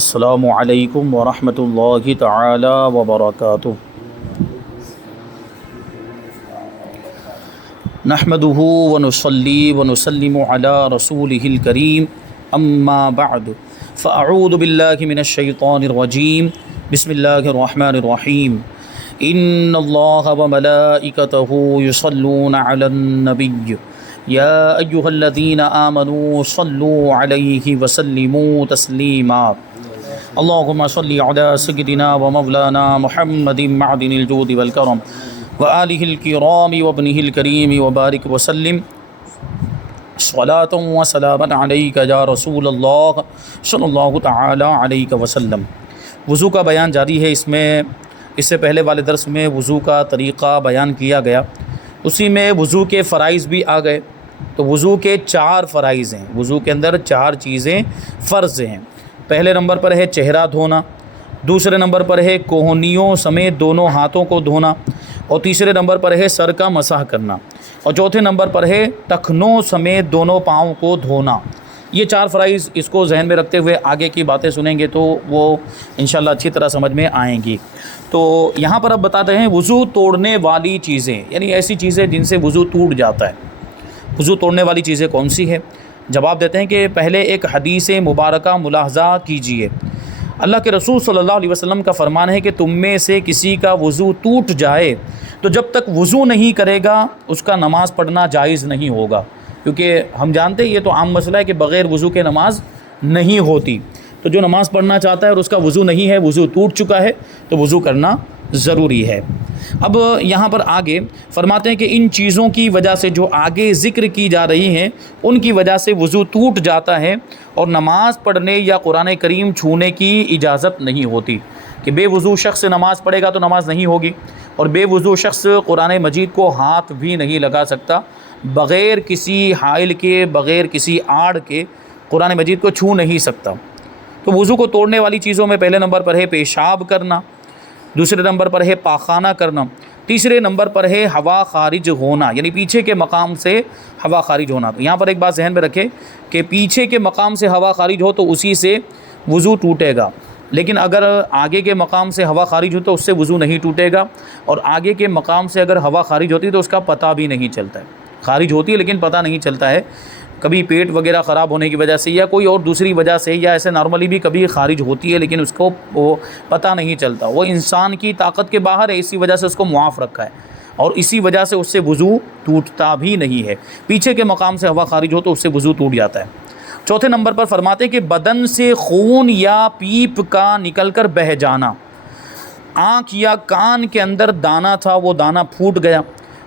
السلام علیکم ورحمۃ اللہ تعالی وبرکاتہ۔ نحمده ونصلی ونسلم علی رسولہ الکریم، اما بعد فاعوذ باللہ من الشیطان الرجیم، بسم اللہ الرحمن الرحیم۔ ان اللہ وملائکتہ یصلون علی النبی یا ایہا الذین آمنوا صلوا علیہ وسلموا تسلیما۔ اللہم صلی علی سیدنا و مولانا محمد معدن الجود والکرم وآلہ الکرام وابنہ الکریم وبارک وسلم صلاۃ و سلاما علیک یا رسول اللہ صلی اللہ تعالی علیہ وسلم۔ وضو کا بیان جاری ہے۔ اس سے پہلے والے درس میں وضو کا طریقہ بیان کیا گیا، اسی میں وضو کے فرائض بھی آ گئے۔ تو وضو کے 4 فرائض ہیں، وضو کے اندر 4 چیزیں فرض ہیں۔ پہلے نمبر پر ہے چہرہ دھونا، دوسرے نمبر پر ہے کوہنیوں سمیت دونوں ہاتھوں کو دھونا، اور تیسرے نمبر پر ہے سر کا مسح کرنا، اور چوتھے نمبر پر ہے ٹخنوں سمیت دونوں پاؤں کو دھونا۔ یہ 4 فرائض، اس کو ذہن میں رکھتے ہوئے آگے کی باتیں سنیں گے تو وہ انشاءاللہ اچھی طرح سمجھ میں آئیں گی۔ تو یہاں پر اب بتاتے ہیں وضو توڑنے والی چیزیں، یعنی ایسی چیزیں جن سے وضو ٹوٹ جاتا ہے۔ وضو توڑنے والی چیزیں کون سی ہے؟ جواب دیتے ہیں کہ پہلے ایک حدیث مبارکہ ملاحظہ کیجئے۔ اللہ کے رسول صلی اللہ علیہ وسلم کا فرمان ہے کہ تم میں سے کسی کا وضو ٹوٹ جائے تو جب تک وضو نہیں کرے گا اس کا نماز پڑھنا جائز نہیں ہوگا، کیونکہ ہم جانتے ہیں یہ تو عام مسئلہ ہے کہ بغیر وضو کے نماز نہیں ہوتی۔ تو جو نماز پڑھنا چاہتا ہے اور اس کا وضو نہیں ہے، وضو ٹوٹ چکا ہے، تو وضو کرنا ضروری ہے۔ اب یہاں پر آگے فرماتے ہیں کہ ان چیزوں کی وجہ سے جو آگے ذکر کی جا رہی ہیں ان کی وجہ سے وضو ٹوٹ جاتا ہے اور نماز پڑھنے یا قرآن کریم چھونے کی اجازت نہیں ہوتی، کہ بے وضو شخص نماز پڑھے گا تو نماز نہیں ہوگی، اور بے وضو شخص قرآن مجید کو ہاتھ بھی نہیں لگا سکتا، بغیر کسی حائل کے، بغیر کسی آڑ کے قرآن مجید کو چھو نہیں سکتا۔ تو وضو کو توڑنے والی چیزوں میں پہلے نمبر پر ہے پیشاب کرنا، دوسرے نمبر پر ہے پاخانہ کرنا، تیسرے نمبر پر ہے ہوا خارج ہونا، یعنی پیچھے کے مقام سے ہوا خارج ہونا۔ تو یہاں پر ایک بات ذہن میں رکھیں کہ پیچھے کے مقام سے ہوا خارج ہو تو اسی سے وضو ٹوٹے گا، لیکن اگر آگے کے مقام سے ہوا خارج ہو تو اس سے وضو نہیں ٹوٹے گا، اور آگے کے مقام سے اگر ہوا خارج ہوتی ہے تو اس کا پتہ بھی نہیں چلتا ہے، خارج ہوتی ہے لیکن پتہ نہیں چلتا ہے، کبھی پیٹ وغیرہ خراب ہونے کی وجہ سے یا کوئی اور دوسری وجہ سے، یا ایسے نارملی بھی کبھی خارج ہوتی ہے لیکن اس کو وہ پتہ نہیں چلتا، وہ انسان کی طاقت کے باہر ہے، اسی وجہ سے اس کو معاف رکھا ہے، اور اسی وجہ سے اس سے وضو ٹوٹتا بھی نہیں ہے۔ پیچھے کے مقام سے ہوا خارج ہو تو اس سے وضو ٹوٹ جاتا ہے۔ چوتھے نمبر پر فرماتے ہیں کہ بدن سے خون یا پیپ کا نکل کر بہہ جانا، آنکھ یا کان کے اندر دانہ تھا وہ دانہ پھوٹ گیا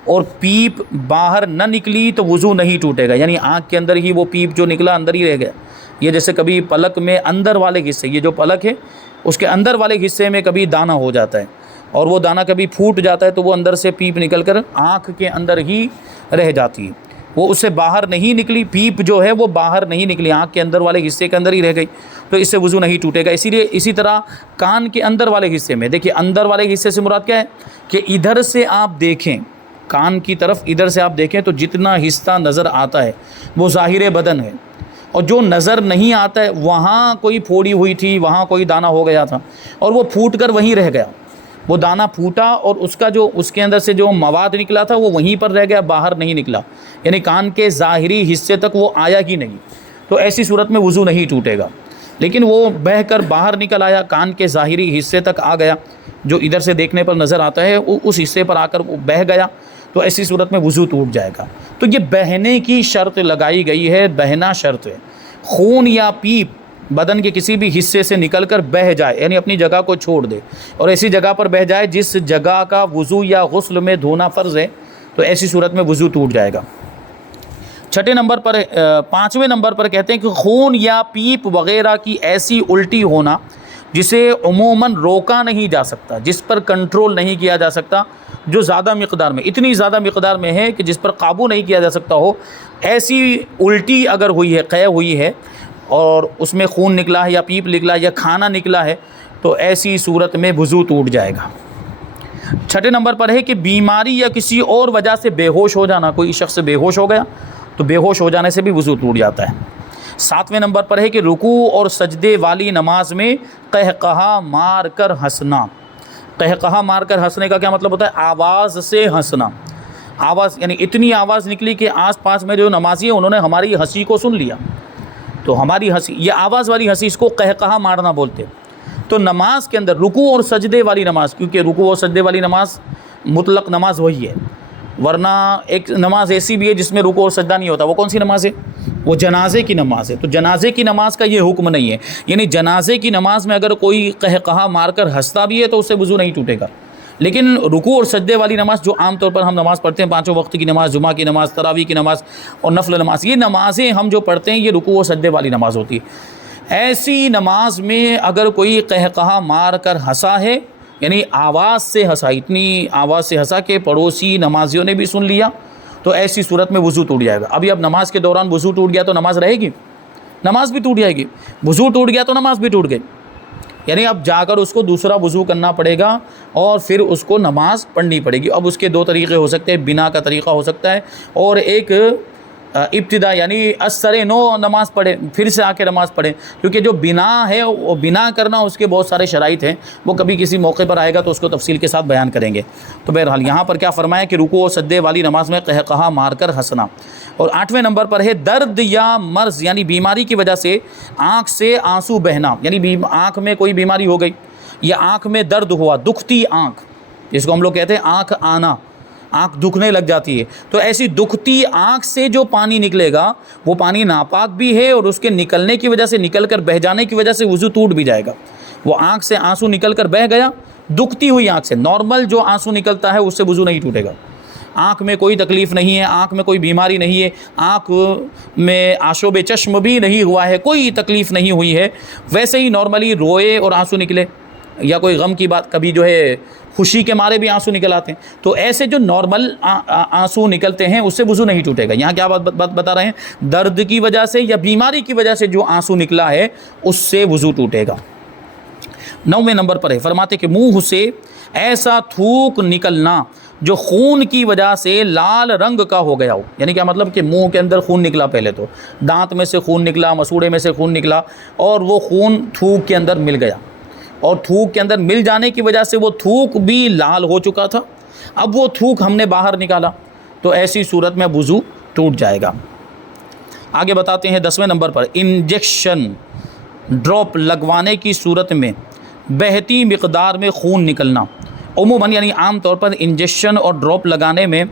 اور پیپ باہر نہ نکلی تو وضو نہیں ٹوٹے گا، یعنی آنکھ کے اندر ہی وہ پیپ جو نکلا اندر ہی رہ گیا۔ یہ جیسے کبھی پلک میں اندر والے حصے، یہ جو پلک ہے اس کے اندر والے حصے میں کبھی دانہ ہو جاتا ہے اور وہ دانہ کبھی پھوٹ جاتا ہے تو وہ اندر سے پیپ نکل کر آنکھ کے اندر ہی رہ جاتی ہے، وہ اس سے باہر نہیں نکلی، پیپ جو ہے وہ باہر نہیں نکلی، آنکھ کے اندر والے حصے کے اندر ہی رہ گئی، تو اس سے وضو نہیں ٹوٹے گا۔ اسی طرح کان کے اندر والے حصے میں دیکھیے، اندر والے حصے سے مراد کیا ہے کہ ادھر سے آپ دیکھیں، کان کی طرف ادھر سے آپ دیکھیں تو جتنا حصہ نظر آتا ہے وہ ظاہر بدن ہے، اور جو نظر نہیں آتا ہے وہاں کوئی پھوڑی ہوئی تھی، وہاں کوئی دانہ ہو گیا تھا اور وہ پھوٹ کر وہیں رہ گیا، وہ دانہ پھوٹا اور اس کے اندر سے جو مواد نکلا تھا وہ وہیں پر رہ گیا، باہر نہیں نکلا، یعنی کان کے ظاہری حصے تک وہ آیا ہی نہیں، تو ایسی صورت میں وضو نہیں ٹوٹے گا۔ لیکن وہ بہہ کر باہر نکل آیا، کان کے ظاہری حصے تک آ گیا، جو ادھر سے دیکھنے پر نظر آتا ہے اس حصے پر آ کر وہ بہہ گیا، تو ایسی صورت میں وضو ٹوٹ جائے گا۔ تو یہ بہنے کی شرط لگائی گئی ہے، بہنا شرط ہے۔ خون یا پیپ بدن کے کسی بھی حصے سے نکل کر بہہ جائے، یعنی اپنی جگہ کو چھوڑ دے اور ایسی جگہ پر بہہ جائے جس جگہ کا وضو یا غسل میں دھونا فرض ہے، تو ایسی صورت میں وضو ٹوٹ جائے گا۔ پانچویں نمبر پر کہتے ہیں کہ خون یا پیپ وغیرہ کی ایسی الٹی ہونا جسے عموماً روکا نہیں جا سکتا، جس پر کنٹرول نہیں کیا جا سکتا، جو زیادہ مقدار میں، اتنی زیادہ مقدار میں ہے کہ جس پر قابو نہیں کیا جا سکتا ہو، ایسی الٹی اگر ہوئی ہے، قے ہوئی ہے اور اس میں خون نکلا ہے یا پیپ نکلا یا کھانا نکلا ہے، تو ایسی صورت میں وضو ٹوٹ جائے گا۔ چھٹے نمبر پر ہے کہ بیماری یا کسی اور وجہ سے بے ہوش ہو جانا، کوئی شخص بے ہوش ہو گیا تو بے ہوش ہو جانے سے بھی وضو ٹوٹ جاتا ہے۔ 7ویں نمبر پر ہے کہ رکوع اور سجدے والی نماز میں قہقہا مار کر ہنسنا۔ قہقہا مار کر ہنسنے کا کیا مطلب ہوتا ہے؟ آواز سے ہنسنا۔ آواز یعنی اتنی آواز نکلی کہ آس پاس میں جو نمازی ہیں انہوں نے ہماری ہنسی کو سن لیا، تو ہماری ہنسی، یہ آواز والی ہنسی، اس کو قہقہا مارنا بولتے۔ تو نماز کے اندر رکوع اور سجدے والی نماز، کیونکہ رکوع اور سجدے والی نماز مطلق نماز وہی ہے، ورنہ ایک نماز ایسی بھی ہے جس میں رکوع اور سجدہ نہیں ہوتا، وہ کون سی نماز ہے؟ وہ جنازے کی نماز ہے۔ تو جنازے کی نماز کا یہ حکم نہیں ہے، یعنی جنازے کی نماز میں اگر کوئی قہقہا مار کر ہنستا بھی ہے تو اس سے وضو نہیں ٹوٹے گا، لیکن رکوع اور سجدے والی نماز جو عام طور پر ہم نماز پڑھتے ہیں، 5 وقت کی نماز، جمعہ کی نماز، تراویح کی نماز اور نفل نماز، یہ نمازیں ہم جو پڑھتے ہیں یہ رکوع اور سجدے والی نماز ہوتی ہے۔ ایسی نماز میں اگر کوئی قہقہا مار کر ہنسا ہے، یعنی آواز سے ہنسا، اتنی آواز سے ہنسا کہ پڑوسی نمازیوں نے بھی سن لیا، تو ایسی صورت میں وضو ٹوٹ جائے گا۔ اب نماز کے دوران وضو ٹوٹ گیا تو نماز رہے گی؟ نماز بھی ٹوٹ جائے گی۔ وضو ٹوٹ گیا تو نماز بھی ٹوٹ گئی، یعنی اب جا کر اس کو دوسرا وضو کرنا پڑے گا اور پھر اس کو نماز پڑھنی پڑے گی۔ اب اس کے 2 طریقے ہو سکتے ہیں، بنا کا طریقہ ہو سکتا ہے اور ایک ابتدا یعنی اثر نو نماز پڑھے، پھر سے آ کے نماز پڑھے، کیونکہ جو بنا ہے وہ بنا کرنا اس کے بہت سارے شرائط ہیں، وہ کبھی کسی موقع پر آئے گا تو اس کو تفصیل کے ساتھ بیان کریں گے۔ تو بہرحال یہاں پر کیا فرمایا کہ رکوع و سجدے والی نماز میں قہقہا مار کر ہنسنا۔ اور 8ویں نمبر پر ہے درد یا مرض یعنی بیماری کی وجہ سے آنکھ سے آنسو بہنا، یعنی آنکھ میں کوئی بیماری ہو گئی یا آنکھ میں درد ہوا، دکھتی آنکھ، جس کو ہم لوگ کہتے ہیں آنکھ آنا، آنکھ دکھنے لگ جاتی ہے، تو ایسی دکھتی آنکھ سے جو پانی نکلے گا وہ پانی ناپاک بھی ہے اور اس کے نکلنے کی وجہ سے، نکل کر بہہ جانے کی وجہ سے وضو ٹوٹ بھی جائے گا۔ وہ آنکھ سے آنسو نکل کر بہہ گیا، دکھتی ہوئی آنکھ سے، نارمل جو آنسو نکلتا ہے اس سے وضو نہیں ٹوٹے گا۔ آنکھ میں کوئی تکلیف نہیں ہے، آنکھ میں کوئی بیماری نہیں ہے، آنکھ میں آشوب چشم بھی نہیں ہوا ہے، کوئی تکلیف نہیں ہوئی ہے، ویسے ہی نارملی روئے اور آنسو نکلے، یا کوئی غم کی بات، کبھی جو ہے خوشی کے مارے بھی آنسو نکل آتے ہیں، تو ایسے جو نارمل آنسو نکلتے ہیں اس سے وضو نہیں ٹوٹے گا۔ یہاں کیا بات بتا رہے ہیں؟ درد کی وجہ سے یا بیماری کی وجہ سے جو آنسو نکلا ہے اس سے وضو ٹوٹے گا۔ 9ویں نمبر پر ہے، فرماتے کہ منہ سے ایسا تھوک نکلنا جو خون کی وجہ سے لال رنگ کا ہو گیا ہو، یعنی کیا مطلب کہ منہ کے اندر خون نکلا، پہلے تو دانت میں سے خون نکلا، مسوڑے میں سے خون نکلا اور وہ خون تھوک کے اندر مل گیا، اور تھوک کے اندر مل جانے کی وجہ سے وہ تھوک بھی لال ہو چکا تھا، اب وہ تھوک ہم نے باہر نکالا تو ایسی صورت میں وضو ٹوٹ جائے گا۔ آگے بتاتے ہیں 10ویں نمبر پر انجیکشن ڈراپ لگوانے کی صورت میں بہتی مقدار میں خون نکلنا۔ عموماً یعنی عام طور پر انجیکشن اور ڈراپ لگانے میں،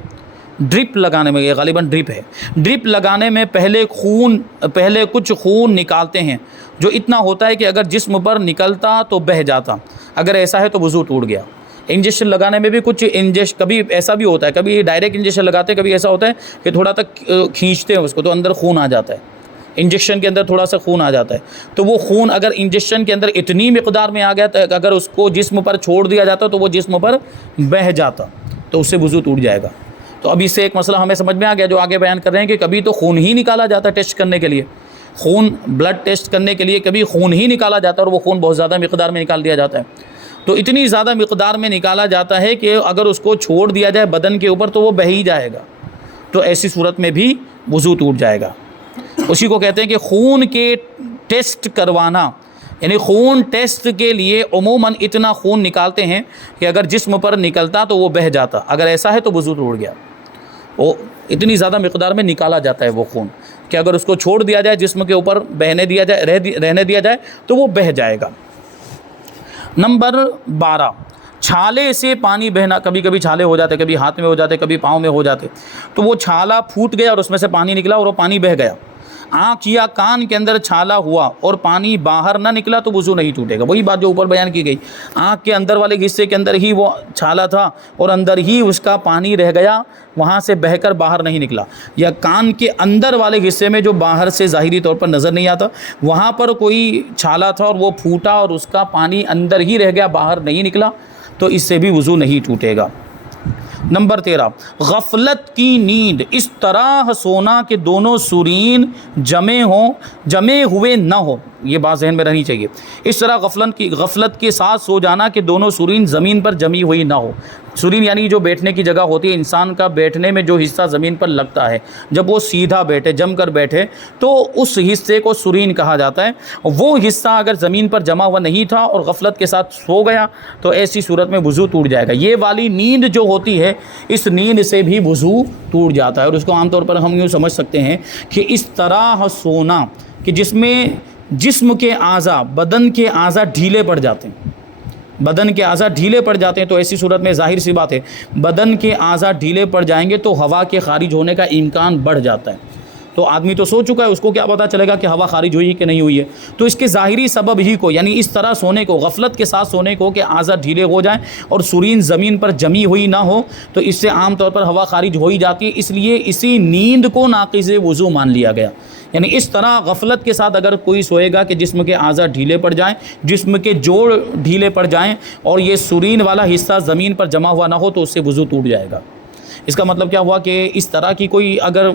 ڈرپ لگانے میں، یہ غالباً ڈرپ ہے، ڈرپ لگانے میں پہلے کچھ خون نکالتے ہیں جو اتنا ہوتا ہے کہ اگر جسم پر نکلتا تو بہہ جاتا، اگر ایسا ہے تو وضو ٹوٹ گیا۔ انجیکشن لگانے میں بھی کچھ کبھی ایسا بھی ہوتا ہے، کبھی ڈائریکٹ انجیکشن لگاتے ہیں، کبھی ایسا ہوتا ہے کہ تھوڑا تک کھینچتے ہیں اس کو تو اندر خون آ جاتا ہے، انجیکشن کے اندر تھوڑا سا خون آ جاتا ہے، تو وہ خون اگر انجیکشن کے اندر اتنی مقدار میں آ گیا تو اگر اس کو جسم پر چھوڑ دیا جاتا تو وہ جسم پر بہہ جاتا تو اس سے وضو ٹوٹ جائے گا۔ تو اب اس سے ایک مسئلہ ہمیں سمجھ میں آ گیا جو آگے بیان کر رہے ہیں کہ کبھی تو خون ہی نکالا جاتا ہے ٹیسٹ کرنے کے لیے، خون بلڈ ٹیسٹ کرنے کے لیے کبھی خون ہی نکالا جاتا ہے اور وہ خون بہت زیادہ مقدار میں نکال دیا جاتا ہے، تو اتنی زیادہ مقدار میں نکالا جاتا ہے کہ اگر اس کو چھوڑ دیا جائے بدن کے اوپر تو وہ بہہ ہی جائے گا، تو ایسی صورت میں بھی وضو ٹوٹ جائے گا۔ اسی کو کہتے ہیں کہ خون کے ٹیسٹ کروانا، یعنی خون ٹیسٹ کے لیے عموماً اتنا خون نکالتے ہیں کہ اگر جسم پر نکلتا تو وہ بہہ جاتا، اگر ایسا ہے تو وضو ٹوٹ گیا۔ وہ اتنی زیادہ مقدار میں نکالا جاتا ہے وہ خون کہ اگر اس کو چھوڑ دیا جائے جسم کے اوپر رہنے دیا جائے تو وہ بہہ جائے گا۔ نمبر 12 چھالے سے پانی بہنا، کبھی کبھی چھالے ہو جاتے، کبھی ہاتھ میں ہو جاتے، کبھی پاؤں میں ہو جاتے، تو وہ چھالا پھوٹ گیا اور اس میں سے پانی نکلا اور وہ پانی بہہ گیا، آنکھ یا کان کے اندر چھالا ہوا اور پانی باہر نہ نکلا تو وضو نہیں ٹوٹے گا۔ وہی بات جو اوپر بیان کی گئی، آنکھ کے اندر والے حصے کے اندر ہی وہ چھالا تھا اور اندر ہی اس کا پانی رہ گیا، وہاں سے بہہ کر باہر نہیں نکلا، یا کان کے اندر والے حصے میں جو باہر سے ظاہری طور پر نظر نہیں آتا وہاں پر کوئی چھالا تھا اور وہ پھوٹا اور اس کا پانی اندر ہی رہ گیا، باہر نہیں نکلا، تو اس سے بھی وضو نہیں ٹوٹے گا۔ نمبر 13 غفلت کی نیند، اس طرح سونا کہ دونوں سرین جمے ہوئے نہ ہو، یہ بات ذہن میں رہنی چاہیے۔ اس طرح غفلت کے ساتھ سو جانا کہ دونوں سرین زمین پر جمی ہوئی نہ ہو، سرین یعنی جو بیٹھنے کی جگہ ہوتی ہے، انسان کا بیٹھنے میں جو حصہ زمین پر لگتا ہے، جب وہ سیدھا بیٹھے، جم کر بیٹھے، تو اس حصے کو سرین کہا جاتا ہے۔ وہ حصہ اگر زمین پر جمع ہوا نہیں تھا اور غفلت کے ساتھ سو گیا تو ایسی صورت میں وضو ٹوٹ جائے گا۔ یہ والی نیند جو ہوتی ہے، اس نیند سے بھی وضو ٹوٹ جاتا ہے، اور اس کو عام طور پر ہم یوں سمجھ سکتے ہیں کہ اس طرح سونا کہ جس میں جسم کے اعضاء، بدن کے اعضاء ڈھیلے پڑ جاتے ہیں، بدن کے اعضاء ڈھیلے پڑ جاتے ہیں، تو ایسی صورت میں ظاہر سی بات ہے بدن کے اعضاء ڈھیلے پڑ جائیں گے تو ہوا کے خارج ہونے کا امکان بڑھ جاتا ہے۔ تو آدمی تو سو چکا ہے، اس کو کیا پتہ چلے گا کہ ہوا خارج ہوئی کہ نہیں ہوئی ہے؟ تو اس کے ظاہری سبب ہی کو، یعنی اس طرح سونے کو، غفلت کے ساتھ سونے کو کہ اعضاء ڈھیلے ہو جائیں اور سرین زمین پر جمی ہوئی نہ ہو، تو اس سے عام طور پر ہوا خارج ہو ہی جاتی ہے، اس لیے اسی نیند کو ناقض وضو مان لیا گیا۔ یعنی اس طرح غفلت کے ساتھ اگر کوئی سوئے گا کہ جسم کے اعضاء ڈھیلے پڑ جائیں، جسم کے جوڑ ڈھیلے پڑ جائیں اور یہ سرین والا حصہ زمین پر جمع ہوا نہ ہو، تو اس سے وضو ٹوٹ جائے گا۔ اس کا مطلب کیا ہوا کہ اس طرح کی کوئی اگر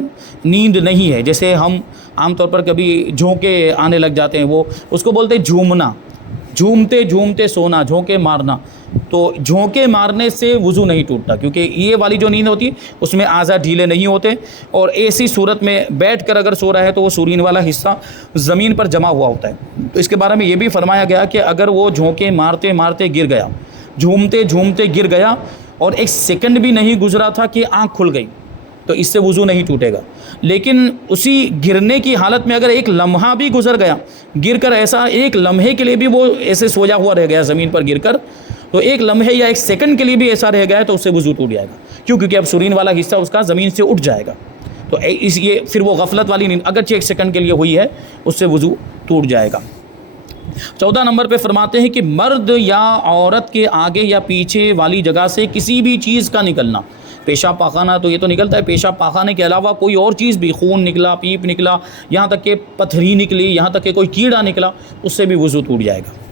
نیند نہیں ہے، جیسے ہم عام طور پر کبھی جھونکے آنے لگ جاتے ہیں، وہ اس کو بولتے ہیں جھومنا، جھومتے جھومتے سونا، جھونکے مارنا، تو جھونکے مارنے سے وضو نہیں ٹوٹتا، کیونکہ یہ والی جو نیند ہوتی ہے اس میں اعضاء ڈھیلے نہیں ہوتے، اور ایسی صورت میں بیٹھ کر اگر سو رہا ہے تو وہ سرین والا حصہ زمین پر جمع ہوا ہوتا ہے۔ تو اس کے بارے میں یہ بھی فرمایا گیا کہ اگر وہ جھونکے مارتے مارتے گر گیا، جھومتے جھومتے گر گیا اور ایک سیکنڈ بھی نہیں گزرا تھا کہ آنکھ کھل گئی، تو اس سے وضو نہیں ٹوٹے گا۔ لیکن اسی گرنے کی حالت میں اگر ایک لمحہ بھی گزر گیا، گر کر ایسا ایک لمحے کے لیے بھی وہ ایسے سویا ہوا رہ گیا زمین پر گر کر، تو ایک لمحے یا ایک سیکنڈ کے لیے بھی ایسا رہ گیا ہے تو اس سے وضو ٹوٹ جائے گا، کیونکہ اب سرین والا حصہ اس کا زمین سے اٹھ جائے گا۔ تو اس یہ پھر وہ غفلت والی نیند اگرچہ ایک سیکنڈ کے لیے ہوئی ہے، اس سے وضو ٹوٹ جائے گا۔ 14 نمبر پہ فرماتے ہیں کہ مرد یا عورت کے آگے یا پیچھے والی جگہ سے کسی بھی چیز کا نکلنا، پیشاب پاخانہ تو یہ تو نکلتا ہے، پیشاب پاخانے کے علاوہ کوئی اور چیز بھی، خون نکلا، پیپ نکلا، یہاں تک کہ پتھری نکلی، یہاں تک کہ کوئی کیڑا نکلا، اس سے بھی وضو ٹوٹ جائے گا۔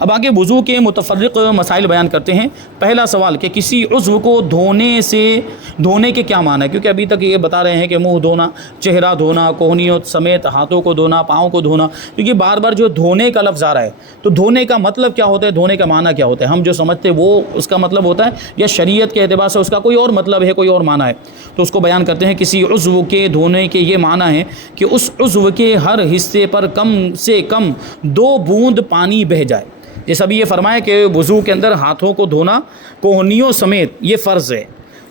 اب آگے وضو کے متفرق مسائل بیان کرتے ہیں۔ پہلا سوال کہ کسی عضو کو دھونے کے کیا معنی ہے، کیونکہ ابھی تک یہ بتا رہے ہیں کہ منہ دھونا، چہرہ دھونا، کوہنیوں سمیت ہاتھوں کو دھونا، پاؤں کو دھونا، کیونکہ بار بار جو دھونے کا لفظ آ رہا ہے، تو دھونے کا مطلب کیا ہوتا ہے، دھونے کا معنی کیا ہوتا ہے؟ ہم جو سمجھتے ہیں وہ اس کا مطلب ہوتا ہے، یا شریعت کے اعتبار سے اس کا کوئی اور مطلب ہے، کوئی اور معنی ہے؟ تو اس کو بیان کرتے ہیں، کسی عضو کے دھونے کے یہ معنی ہے کہ اس عضو کے ہر حصے پر کم سے کم 2 بوند پانی بہہ جائے۔ جیسا بھی یہ فرمایا کہ وضو کے اندر ہاتھوں کو دھونا کوہنیوں سمیت یہ فرض ہے،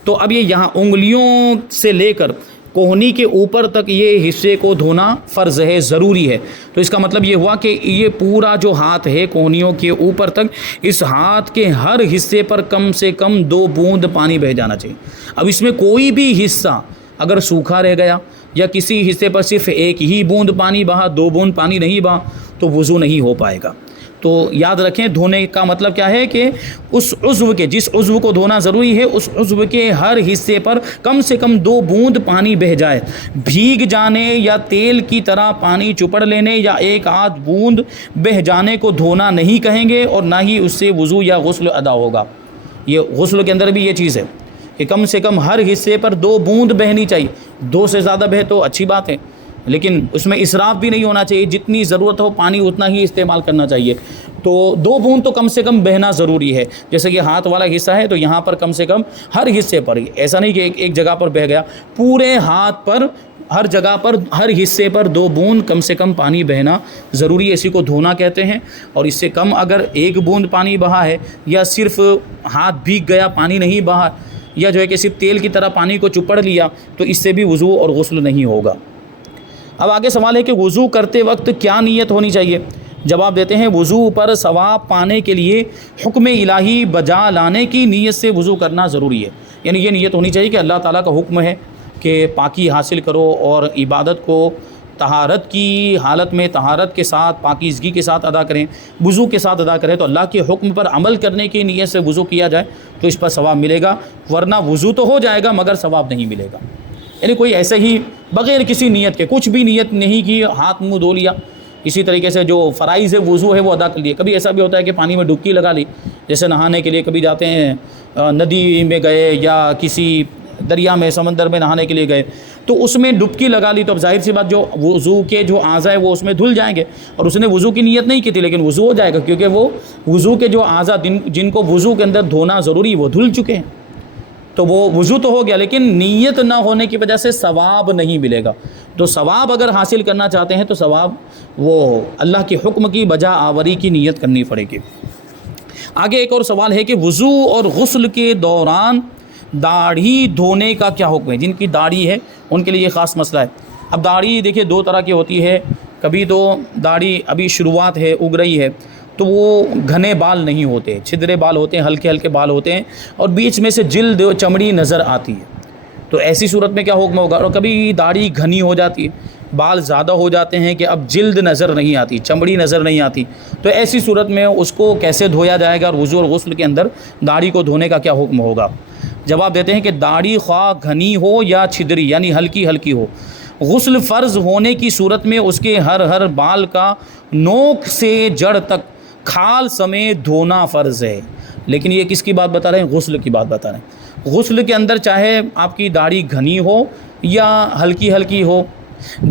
تو اب یہ یہاں انگلیوں سے لے کر کوہنی کے اوپر تک یہ حصے کو دھونا فرض ہے، ضروری ہے۔ تو اس کا مطلب یہ ہوا کہ یہ پورا جو ہاتھ ہے کوہنیوں کے اوپر تک، اس ہاتھ کے ہر حصے پر کم سے کم 2 بوند پانی بہہ جانا چاہیے۔ اب اس میں کوئی بھی حصہ اگر سوکھا رہ گیا یا کسی حصے پر صرف 1 ہی بوند پانی بہا، 2 بوند پانی نہیں بہا، تو وضو نہیں ہو پائے گا۔ تو یاد رکھیں دھونے کا مطلب کیا ہے کہ اس عضو کے، جس عضو کو دھونا ضروری ہے، اس عضو کے ہر حصے پر کم سے کم 2 بوند پانی بہہ جائے۔ بھیگ جانے یا تیل کی طرح پانی چپڑ لینے یا 1 آدھ بوند بہہ جانے کو دھونا نہیں کہیں گے، اور نہ ہی اس سے وضو یا غسل ادا ہوگا۔ یہ غسل کے اندر بھی یہ چیز ہے کہ کم سے کم ہر حصے پر 2 بوند بہنی چاہیے، 2 سے زیادہ بہے تو اچھی بات ہے، لیکن اس میں اسراف بھی نہیں ہونا چاہیے، جتنی ضرورت ہو پانی اتنا ہی استعمال کرنا چاہیے۔ تو 2 بوند تو کم سے کم بہنا ضروری ہے۔ جیسے کہ ہاتھ والا حصہ ہے تو یہاں پر کم سے کم ہر حصے پر، ایسا نہیں کہ ایک جگہ پر بہہ گیا، پورے ہاتھ پر ہر جگہ پر ہر حصے پر 2 بوند کم سے کم پانی بہنا ضروری ہے، اسی کو دھونا کہتے ہیں۔ اور اس سے کم اگر 1 بوند پانی بہا ہے یا صرف ہاتھ بھیگ گیا پانی نہیں بہا، یا جو ہے کہ صرف تیل کی طرح پانی کو چپڑ لیا، تو اس سے بھی وضو اور غسل نہیں ہوگا۔ اب آگے سوال ہے کہ وضو کرتے وقت کیا نیت ہونی چاہیے؟ جواب دیتے ہیں، وضو پر ثواب پانے کے لیے حکم الہی بجا لانے کی نیت سے وضو کرنا ضروری ہے۔ یعنی یہ نیت ہونی چاہیے کہ اللہ تعالیٰ کا حکم ہے کہ پاکی حاصل کرو اور عبادت کو طہارت کی حالت میں طہارت کے ساتھ، پاکیزگی کے ساتھ ادا کریں، وضو کے ساتھ ادا کریں، تو اللہ کے حکم پر عمل کرنے کی نیت سے وضو کیا جائے تو اس پر ثواب ملے گا، ورنہ وضو تو ہو جائے گا مگر ثواب نہیں ملے گا۔ یعنی کوئی ایسے ہی بغیر کسی نیت کے، کچھ بھی نیت نہیں کی، ہاتھ منہ دھو لیا، اسی طریقے سے جو فرائض وضو ہے وہ ادا کر لیے۔ کبھی ایسا بھی ہوتا ہے کہ پانی میں ڈبکی لگا لی، جیسے نہانے کے لیے کبھی جاتے ہیں ندی میں گئے یا کسی دریا میں سمندر میں نہانے کے لیے گئے، تو اس میں ڈبکی لگا لی تو اب ظاہر سی بات جو وضو کے جو اعضاء ہیں وہ اس میں دھل جائیں گے، اور اس نے وضو کی نیت نہیں کی تھی لیکن وضو ہو جائے گا، کیونکہ وہ وضو کے جو اعضاء جن کو وضو کے اندر دھونا ضروری وہ دھل چکے ہیں، تو وہ وضو تو ہو گیا لیکن نیت نہ ہونے کی وجہ سے ثواب نہیں ملے گا۔ تو ثواب اگر حاصل کرنا چاہتے ہیں تو ثواب وہ اللہ کے حکم کی بجا آوری کی نیت کرنی پڑے گی۔ آگے ایک اور سوال ہے کہ وضو اور غسل کے دوران داڑھی دھونے کا کیا حکم ہے؟ جن کی داڑھی ہے ان کے لیے یہ خاص مسئلہ ہے۔ اب داڑھی دیکھیے دو طرح کی ہوتی ہے، کبھی تو داڑھی ابھی شروعات ہے، اگ رہی ہے، تو وہ گھنے بال نہیں ہوتے، چھدرے بال ہوتے ہیں، ہلکے ہلکے بال ہوتے ہیں، اور بیچ میں سے جلد چمڑی نظر آتی ہے، تو ایسی صورت میں کیا حکم ہوگا؟ اور کبھی داڑھی گھنی ہو جاتی ہے، بال زیادہ ہو جاتے ہیں کہ اب جلد نظر نہیں آتی، چمڑی نظر نہیں آتی، تو ایسی صورت میں اس کو کیسے دھویا جائے گا، اور وضو اور غسل کے اندر داڑھی کو دھونے کا کیا حکم ہوگا؟ جواب دیتے ہیں کہ داڑھی خواہ گھنی ہو یا چھدری یعنی ہلکی ہلکی ہو، غسل فرض ہونے کی صورت میں اس کے ہر بال کا نوک سے جڑ تک کھال سمیت دھونا فرض ہے۔ لیکن یہ کس کی بات بتا رہے ہیں؟ غسل کی بات بتا رہے ہیں۔ غسل کے اندر چاہے آپ کی داڑھی گھنی ہو یا ہلکی ہلکی ہو،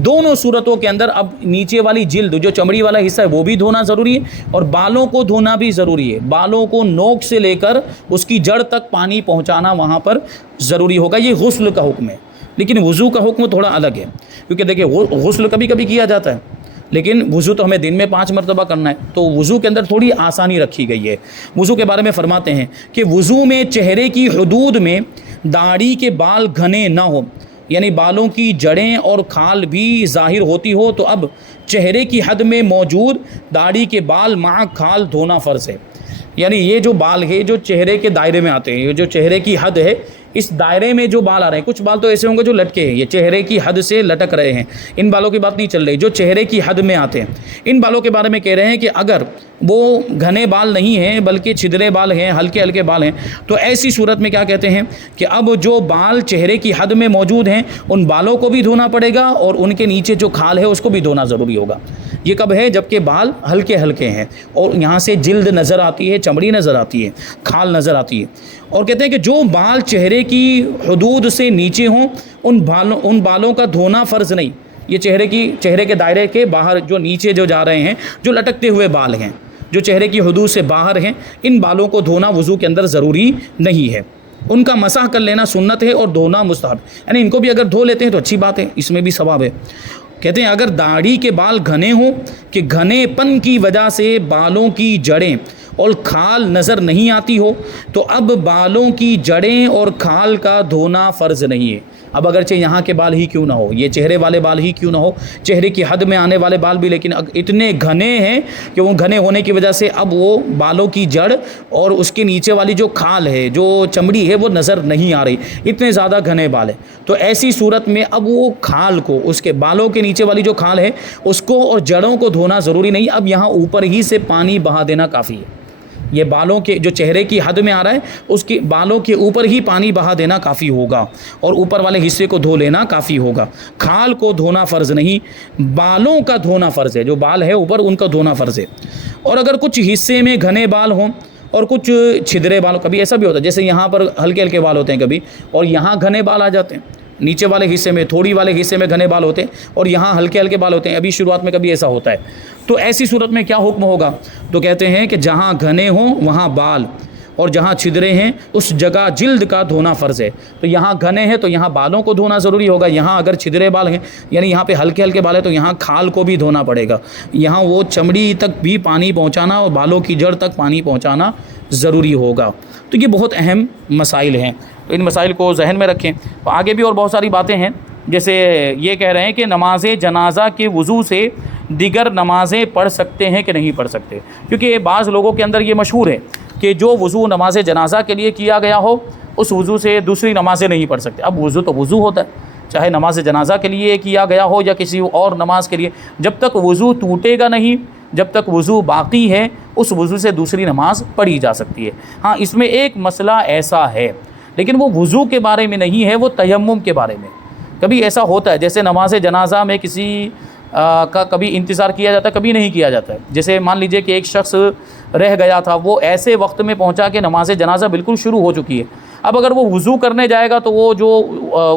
دونوں صورتوں کے اندر اب نیچے والی جلد جو چمڑی والا حصہ ہے وہ بھی دھونا ضروری ہے، اور بالوں کو دھونا بھی ضروری ہے، بالوں کو نوک سے لے کر اس کی جڑ تک پانی پہنچانا وہاں پر ضروری ہوگا، یہ غسل کا حکم ہے۔ لیکن وضو کا حکم تھوڑا الگ ہے، کیونکہ دیکھیں غسل کبھی کبھی کیا جاتا ہے لیکن وضو تو ہمیں دن میں 5 مرتبہ کرنا ہے، تو وضو کے اندر تھوڑی آسانی رکھی گئی ہے۔ وضو کے بارے میں فرماتے ہیں کہ وضو میں چہرے کی حدود میں داڑھی کے بال گھنے نہ ہو، یعنی بالوں کی جڑیں اور کھال بھی ظاہر ہوتی ہو، تو اب چہرے کی حد میں موجود داڑھی کے بال مع کھال دھونا فرض ہے۔ یعنی یہ جو بال ہے جو چہرے کے دائرے میں آتے ہیں، یہ جو چہرے کی حد ہے اس دائرے میں جو بال آ رہے ہیں، کچھ بال تو ایسے ہوں گے جو لٹکے ہیں، یہ چہرے کی حد سے لٹک رہے ہیں، ان بالوں کی بات نہیں چل رہی، جو چہرے کی حد میں آتے ہیں ان بالوں کے بارے میں کہہ رہے ہیں کہ اگر وہ گھنے بال نہیں ہیں بلکہ چھدرے بال ہیں، ہلکے ہلکے بال ہیں، تو ایسی صورت میں کیا کہتے ہیں کہ اب جو بال چہرے کی حد میں موجود ہیں ان بالوں کو بھی دھونا پڑے گا، اور ان کے نیچے جو کھال ہے اس کو بھی دھونا ضروری ہوگا۔ یہ کب ہے؟ جبکہ بال ہلکے ہلکے ہیں اور یہاں سے جلد نظر آتی ہے، چمڑی نظر آتی ہے، کھال نظر آتی ہے، اور کہتے ہیں کہ جو بال چہرے کی حدود سے نیچے ہوں ان بالوں کا دھونا فرض نہیں۔ یہ چہرے کے دائرے کے باہر جو نیچے جو جا رہے ہیں، جو لٹکتے ہوئے بال ہیں، جو چہرے کی حدود سے باہر ہیں، ان بالوں کو دھونا وضو کے اندر ضروری نہیں ہے، ان کا مسح کر لینا سنت ہے اور دھونا مستحب، یعنی ان کو بھی اگر دھو لیتے ہیں تو اچھی بات ہے، اس میں بھی ثواب ہے۔ کہتے ہیں اگر داڑھی کے بال گھنے ہوں کہ گھنے پن کی وجہ سے بالوں کی جڑیں اور کھال نظر نہیں آتی ہو، تو اب بالوں کی جڑیں اور کھال کا دھونا فرض نہیں ہے۔ اب اگرچہ یہاں کے بال ہی کیوں نہ ہو، یہ چہرے والے بال ہی کیوں نہ ہو، چہرے کی حد میں آنے والے بال بھی، لیکن اتنے گھنے ہیں کہ وہ گھنے ہونے کی وجہ سے اب وہ بالوں کی جڑ اور اس کے نیچے والی جو کھال ہے، جو چمڑی ہے، وہ نظر نہیں آ رہی، اتنے زیادہ گھنے بال ہیں، تو ایسی صورت میں اب وہ کھال کو، اس کے بالوں کے نیچے والی جو کھال ہے اس کو اور جڑوں کو دھونا ضروری نہیں، اب یہاں اوپر ہی سے پانی بہا دینا کافی ہے۔ یہ بالوں کے جو چہرے کی حد میں آ رہا ہے اس کے بالوں کے اوپر ہی پانی بہا دینا کافی ہوگا، اور اوپر والے حصے کو دھو لینا کافی ہوگا، کھال کو دھونا فرض نہیں، بالوں کا دھونا فرض ہے، جو بال ہے اوپر ان کا دھونا فرض ہے۔ اور اگر کچھ حصے میں گھنے بال ہوں اور کچھ چھدرے بال، کبھی ایسا بھی ہوتا ہے جیسے یہاں پر ہلکے ہلکے بال ہوتے ہیں کبھی، اور یہاں گھنے بال آ جاتے ہیں، نیچے والے حصے میں، تھوڑی والے حصے میں گھنے بال ہوتے ہیں اور یہاں ہلکے ہلکے بال ہوتے ہیں، ابھی شروعات میں کبھی ایسا ہوتا ہے، تو ایسی صورت میں کیا حکم ہوگا؟ تو کہتے ہیں کہ جہاں گھنے ہوں وہاں بال، اور جہاں چھدرے ہیں اس جگہ جلد کا دھونا فرض ہے۔ تو یہاں گھنے ہیں تو یہاں بالوں کو دھونا ضروری ہوگا، یہاں اگر چھدرے بال ہیں یعنی یہاں پہ ہلکے ہلکے بال ہیں تو یہاں کھال کو بھی دھونا پڑے گا، یہاں وہ چمڑی تک بھی پانی پہنچانا اور بالوں کی جڑ تک پانی پہنچانا ضروری ہوگا۔ تو یہ بہت اہم مسائل ہیں، تو ان مسائل کو ذہن میں رکھیں۔ تو آگے بھی اور بہت ساری باتیں ہیں، جیسے یہ کہہ رہے ہیں کہ نماز جنازہ کے وضو سے دیگر نمازیں پڑھ سکتے ہیں کہ نہیں پڑھ سکتے، کیونکہ بعض لوگوں کے اندر یہ مشہور ہے کہ جو وضو نماز جنازہ کے لیے کیا گیا ہو اس وضو سے دوسری نمازیں نہیں پڑھ سکتے۔ اب وضو تو وضو ہوتا ہے، چاہے نماز جنازہ کے لیے کیا گیا ہو یا کسی اور نماز کے لیے، جب تک وضو ٹوٹے گا نہیں، جب تک وضو باقی ہے اس وضو سے دوسری نماز پڑھی جا سکتی ہے۔ ہاں اس میں ایک مسئلہ ایسا ہے، لیکن وہ وضو کے بارے میں نہیں ہے، وہ تیمم کے بارے میں۔ کبھی ایسا ہوتا ہے جیسے نماز جنازہ میں کسی کا کبھی انتظار کیا جاتا ہے، کبھی نہیں کیا جاتا ہے، جیسے مان لیجئے کہ ایک شخص رہ گیا تھا، وہ ایسے وقت میں پہنچا کہ نماز جنازہ بالکل شروع ہو چکی ہے، اب اگر وہ وضو کرنے جائے گا تو وہ جو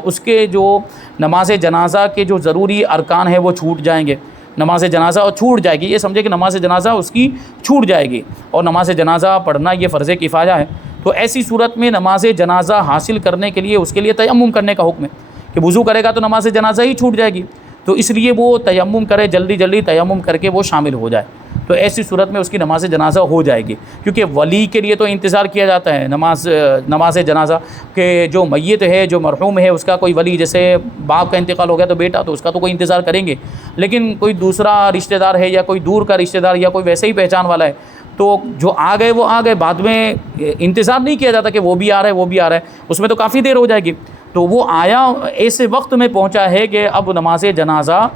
اس کے جو نماز جنازہ کے جو ضروری ارکان ہیں وہ چھوٹ جائیں گے، نماز جنازہ چھوٹ جائے گی، یہ سمجھے کہ نماز جنازہ اس کی چھوٹ جائے گی، اور نماز جنازہ پڑھنا یہ فرض کفایہ ہے۔ تو ایسی صورت میں نماز جنازہ حاصل کرنے کے لیے اس کے لیے تیمم کرنے کا حکم ہے کہ وضو کرے گا تو نماز جنازہ ہی چھوٹ جائے گی، تو اس لیے وہ تیمم کرے، جلدی جلدی تیمم کر کے وہ شامل ہو جائے، تو ایسی صورت میں اس کی نماز جنازہ ہو جائے گی۔ کیونکہ ولی کے لیے تو انتظار کیا جاتا ہے نماز جنازہ کہ جو میت ہے، جو مرحوم ہے، اس کا کوئی ولی، جیسے باپ کا انتقال ہو گیا تو بیٹا، تو اس کا تو کوئی انتظار کریں گے، لیکن کوئی دوسرا رشتہ دار ہے یا کوئی دور کا رشتہ دار یا کوئی ویسے ہی پہچان والا ہے، تو جو آ گئے وہ آ گئے، بعد میں انتظار نہیں کیا جاتا کہ وہ بھی آ رہا ہے وہ بھی آ رہا ہے، اس میں تو کافی دیر ہو جائے گی۔ تو وہ آیا ایسے وقت میں پہنچا ہے کہ اب نماز جنازہ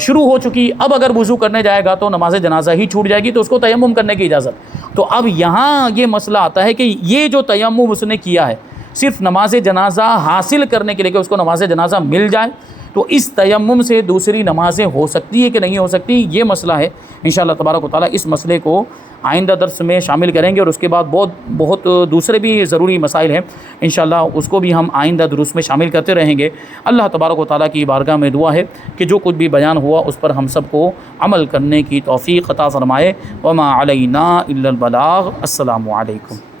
شروع ہو چکی، اب اگر وضو کرنے جائے گا تو نماز جنازہ ہی چھوٹ جائے گی، تو اس کو تیمم کرنے کی اجازت۔ تو اب یہاں یہ مسئلہ آتا ہے کہ یہ جو تیمم اس نے کیا ہے صرف نماز جنازہ حاصل کرنے کے لیے کہ اس کو نماز جنازہ مل جائے، تو اس تیمم سے دوسری نمازیں ہو سکتی ہے کہ نہیں ہو سکتی، یہ مسئلہ ہے۔ انشاءاللہ تبارک و تعالیٰ اس مسئلے کو آئندہ درس میں شامل کریں گے، اور اس کے بعد بہت دوسرے بھی ضروری مسائل ہیں، انشاءاللہ اس کو بھی ہم آئندہ دروس میں شامل کرتے رہیں گے۔ اللہ تبارک و تعالیٰ کی بارگاہ میں دعا ہے کہ جو کچھ بھی بیان ہوا اس پر ہم سب کو عمل کرنے کی توفیق عطا فرمائے۔ وما علینا الا البلاغ۔ السلام علیکم۔